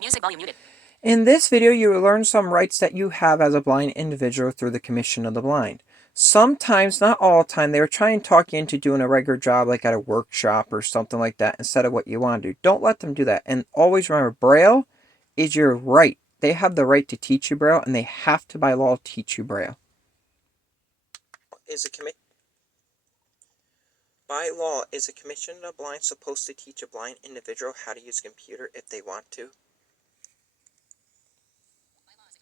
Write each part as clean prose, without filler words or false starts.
Music volume muted. In this video, you will learn some rights that you have as a blind individual through the Commission of the Blind. Sometimes, not all the time, they will try and talk you into doing a regular job like at a workshop or something like that instead of what you want to do. Don't let them do that. And always remember, Braille is your right. They have the right to teach you Braille, and they have to, by law, teach you Braille. By law, is a Commission of the Blind supposed to teach a blind individual how to use a computer if they want to?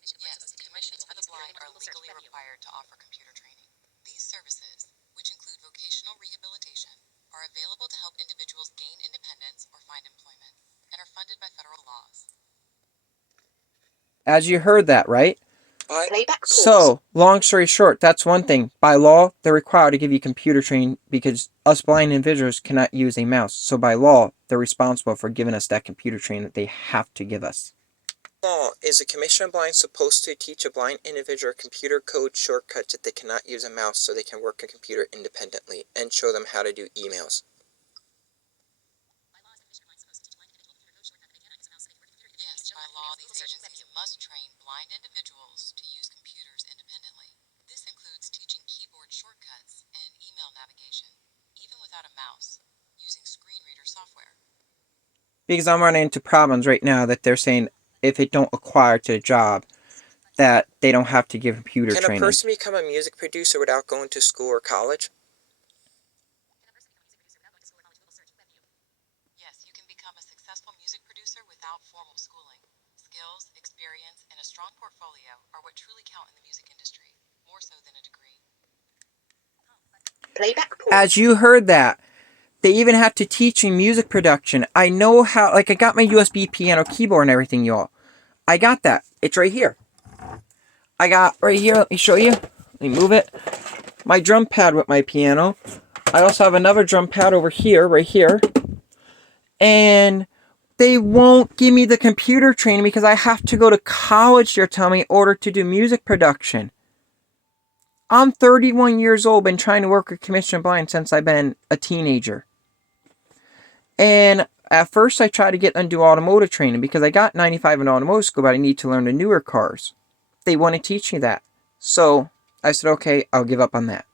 Yes, commissions for the blind are legally required to offer computer training. These services, which include vocational rehabilitation, are available to help individuals gain independence or find employment, and are funded by federal laws. As you heard that, right? Playback pause. So, long story short, that's one thing. By law, they're required to give you computer training because us blind individuals cannot use a mouse. So by law, they're responsible for giving us that computer training that they have to give us. Law, is the Commission of Blind supposed to teach a blind individual computer code shortcuts if they cannot use a mouse so they can work a computer independently and show them how to do emails? Yes, by law, these agencies must train blind individuals to use computers independently. This includes teaching keyboard shortcuts and email navigation, even without a mouse, using screen reader software. Because I'm running into problems right now that they're saying if they don't acquire to the job, that they don't have to give computer training. Can a person become a music producer without going to school or college? Yes, you can become a successful music producer without formal schooling. Skills, experience, and a strong portfolio are what truly count in the music industry, more so than a degree. Playback pause. As you heard that, they even have to teach me music production. I know how, like I got my USB piano keyboard and everything, y'all. I got that. It's right here. I got right here, let me show you. Let me move it. My drum pad with my piano. I also have another drum pad over here, right here. And they won't give me the computer training because I have to go to college, they're telling me, in order to do music production. I'm 31 years old, been trying to work with Commission Blind since I've been a teenager. And at first I tried to get them to do automotive training because I got 95 in automotive school, but I need to learn the newer cars. They want to teach me that. So I said, okay, I'll give up on that.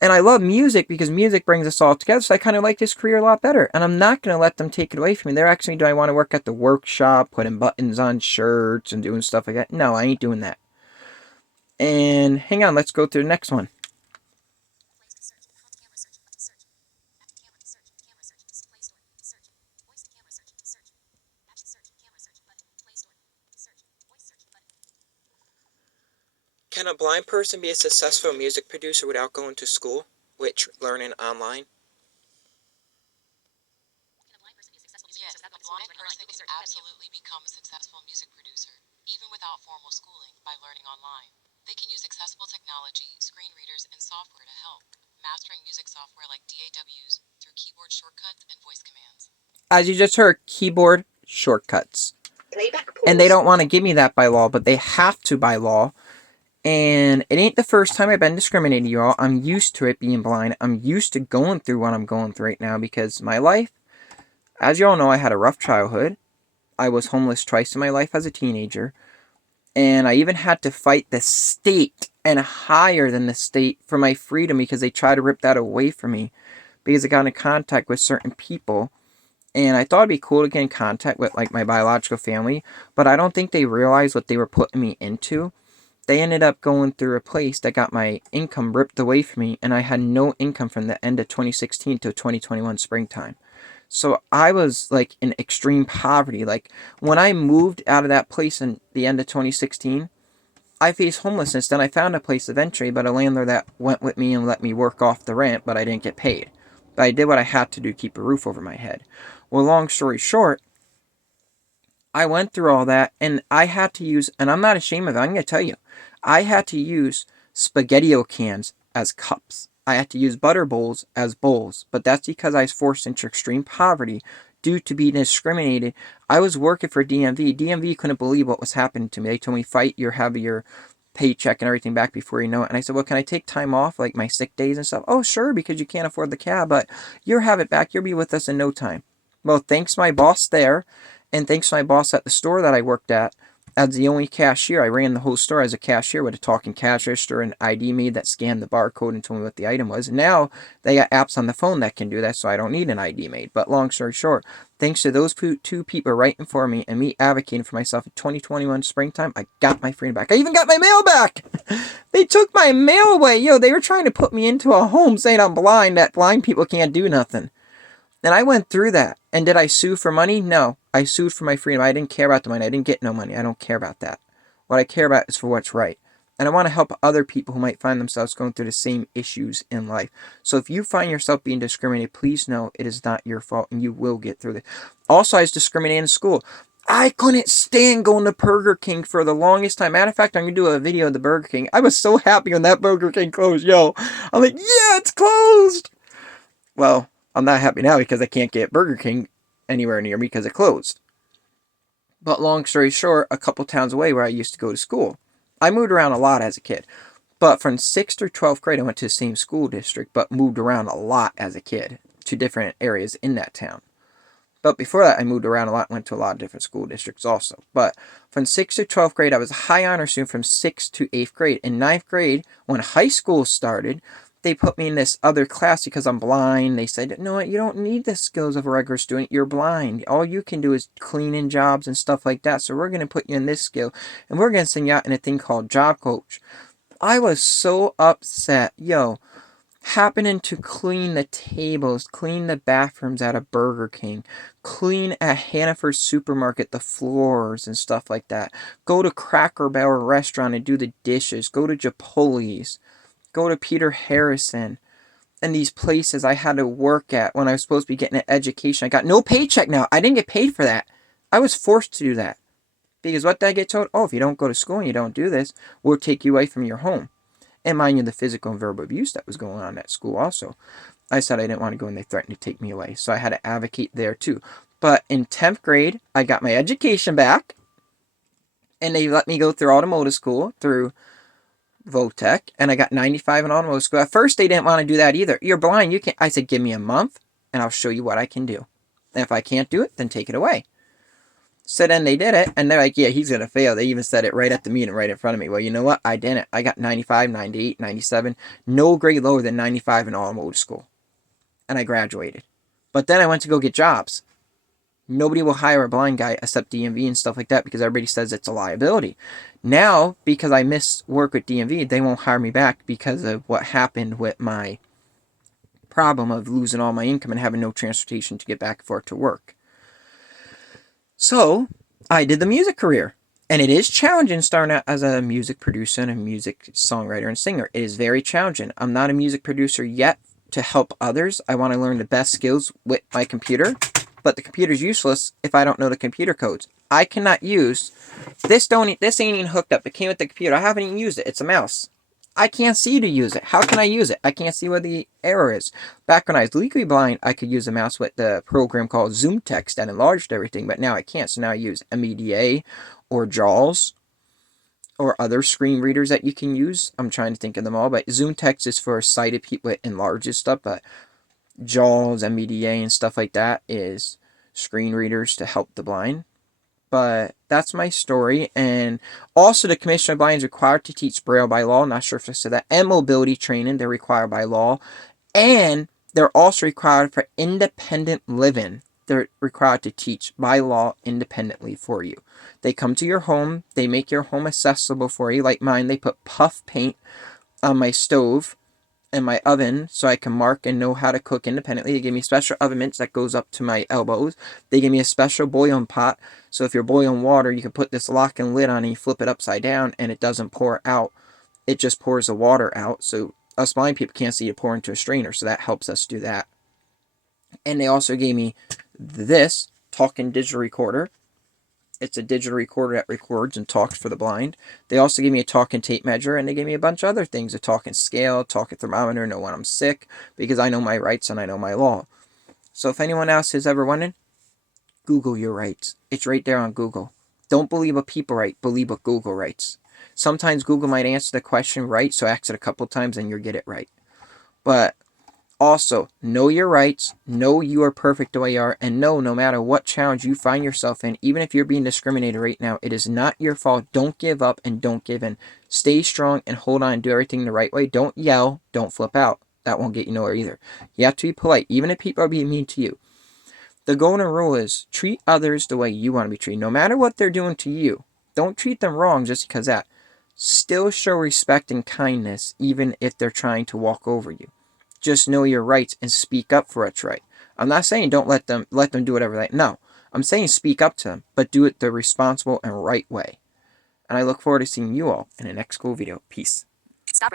And I love music because music brings us all together. So I kind of like this career a lot better. And I'm not going to let them take it away from me. They're asking me, do I want to work at the workshop, putting buttons on shirts and doing stuff like that? No, I ain't doing that. And hang on, let's go to the next one. Can a blind person be a successful music producer without going to school, which learning online? Yes, a blind person can absolutely become a successful music producer, even without formal schooling, by learning online. They can use accessible technology, screen readers, and software to help, mastering music software like DAWs through keyboard shortcuts and voice commands. As you just heard, keyboard shortcuts. Playback pause. And they don't want to give me that by law, but they have to by law. And it ain't the first time I've been discriminated, y'all. I'm used to it being blind. I'm used to going through what I'm going through right now because my life, as y'all know, I had a rough childhood. I was homeless twice in my life as a teenager. And I even had to fight the state and higher than the state for my freedom because they tried to rip that away from me because I got in contact with certain people. And I thought it'd be cool to get in contact with like my biological family, but I don't think they realized what they were putting me into. They ended up going through a place that got my income ripped away from me, and I had no income from the end of 2016 to 2021 springtime. So I was like in extreme poverty. Like when I moved out of that place in the end of 2016, I faced homelessness. Then I found a place eventually, but a landlord that went with me and let me work off the rent, but I didn't get paid. But I did what I had to do to keep a roof over my head. Well, long story short, I went through all that and I had to use, and I'm not ashamed of it, I'm going to tell you, I had to use SpaghettiO cans as cups. I had to use butter bowls as bowls, but that's because I was forced into extreme poverty due to being discriminated. I was working for DMV. DMV couldn't believe what was happening to me. They told me, fight, have your paycheck and everything back before you know it. And I said, well, can I take time off, like my sick days and stuff? Oh, sure, because you can't afford the cab, but you'll have it back. You'll be with us in no time. Well, thanks my boss there And thanks to my boss at the store that I worked at, as the only cashier, I ran the whole store as a cashier with a talking cash register and ID maid that scanned the barcode and told me what the item was. And now they got apps on the phone that can do that, so I don't need an ID maid. But long story short, thanks to those two people writing for me and me advocating for myself in 2021 springtime, I got my freedom back. I even got my mail back. They took my mail away. Yo, they were trying to put me into a home saying I'm blind, that blind people can't do nothing. And I went through that. And did I sue for money? No. I sued for my freedom. I didn't care about the money. I didn't get no money. I don't care about that. What I care about is for what's right. And I want to help other people who might find themselves going through the same issues in life. So if you find yourself being discriminated, please know it is not your fault and you will get through it. Also, I was discriminated in school. I couldn't stand going to Burger King for the longest time. Matter of fact, I'm going to do a video of the Burger King. I was so happy when that Burger King closed. Yo, I'm like, yeah, it's closed. Well, I'm not happy now because I can't get Burger King anywhere near me because it closed. But long story short, a couple towns away where I used to go to school. I moved around a lot as a kid. But from 6th through 12th grade, I went to the same school district, but moved around a lot as a kid to different areas in that town. But before that, I moved around a lot, went to a lot of different school districts also. But from 6th to 12th grade, I was a high honor student from 6th to 8th grade. In 9th grade, when high school started, they put me in this other class because I'm blind. They said, no, you don't need the skills of a regular student. You're blind. All you can do is cleaning jobs and stuff like that. So we're going to put you in this skill. And we're going to send you out in a thing called Job Coach. I was so upset. Yo, happening to clean the tables, clean the bathrooms at a Burger King, clean at Hannaford Supermarket, the floors and stuff like that. Go to Cracker Barrel restaurant and do the dishes. Go to Chipotle's. Go to Peter Harrison. And these places I had to work at when I was supposed to be getting an education. I got no paycheck now. I didn't get paid for that. I was forced to do that. Because what did I get told? Oh, if you don't go to school and you don't do this, we'll take you away from your home. And mind you, the physical and verbal abuse that was going on at school also. I said I didn't want to go and they threatened to take me away. So I had to advocate there too. But in 10th grade, I got my education back. And they let me go through automotive school, through Votech. And I got 95 in automotive school. At first, they didn't want to do that either. You're blind. You can't. I said, give me a month and I'll show you what I can do. And if I can't do it, then take it away. So then they did it, and they're like, yeah, he's going to fail. They even said it right at the meeting, right in front of me. Well, you know what? I didn't. I got 95, 98, 97. No grade lower than 95 in automotive school. And I graduated. But then I went to go get jobs. Nobody will hire a blind guy except DMV and stuff like that because everybody says it's a liability. Now, because I miss work with DMV, they won't hire me back because of what happened with my problem of losing all my income and having no transportation to get back and forth to work. So, I did the music career. And it is challenging starting out as a music producer and a music songwriter and singer. It is very challenging. I'm not a music producer yet to help others. I want to learn the best skills with my computer. But the computer's useless if I don't know the computer codes. I cannot use... This ain't even hooked up. It came with the computer. I haven't even used it. It's a mouse. I can't see to use it. How can I use it? I can't see where the error is. Back when I was legally blind, I could use a mouse with the program called Zoom Text that enlarged everything, but now I can't. So now I use MEDA or JAWS or other screen readers that you can use. I'm trying to think of them all, but Zoom Text is for sighted people. It enlarges stuff, but JAWS, MEDA, and stuff like that is screen readers to help the blind. But that's my story. And also, the Commission of Blind is required to teach Braille by law. Not sure if I said that. And mobility training, they're required by law. And they're also required for independent living. They're required to teach by law independently for you. They come to your home. They make your home accessible for you. Like mine, they put puff paint on my stove and my oven so I can mark and know how to cook independently. They give me special oven mitts that goes up to my elbows. They give me a special boiling pot. So if you're boiling water, you can put this lock and lid on and you flip it upside down and it doesn't pour out. It just pours the water out. So us blind people can't see it pour into a strainer. So that helps us do that. And they also gave me this talking digital recorder. It's a digital recorder that records and talks for the blind. They also gave me a talking tape measure, and they gave me a bunch of other things, a talking scale, talking thermometer, know when I'm sick, because I know my rights and I know my law. So if anyone else has ever wondered, Google your rights. It's right there on Google. Don't believe what people write, believe what Google writes. Sometimes Google might answer the question right, so ask it a couple times and you'll get it right. But Also, know your rights, know you are perfect the way you are, and know no matter what challenge you find yourself in, even if you're being discriminated right now, it is not your fault. Don't give up and don't give in. Stay strong and hold on and do everything the right way. Don't yell, don't flip out. That won't get you nowhere either. You have to be polite, even if people are being mean to you. The golden rule is treat others the way you want to be treated, no matter what they're doing to you. Don't treat them wrong just because that. Still show respect and kindness, even if they're trying to walk over you. Just know your rights and speak up for what's right. I'm not saying don't let them do whatever they. No, I'm saying speak up to them, but do it the responsible and right way. And I look forward to seeing you all in the next cool video. Peace. Stop.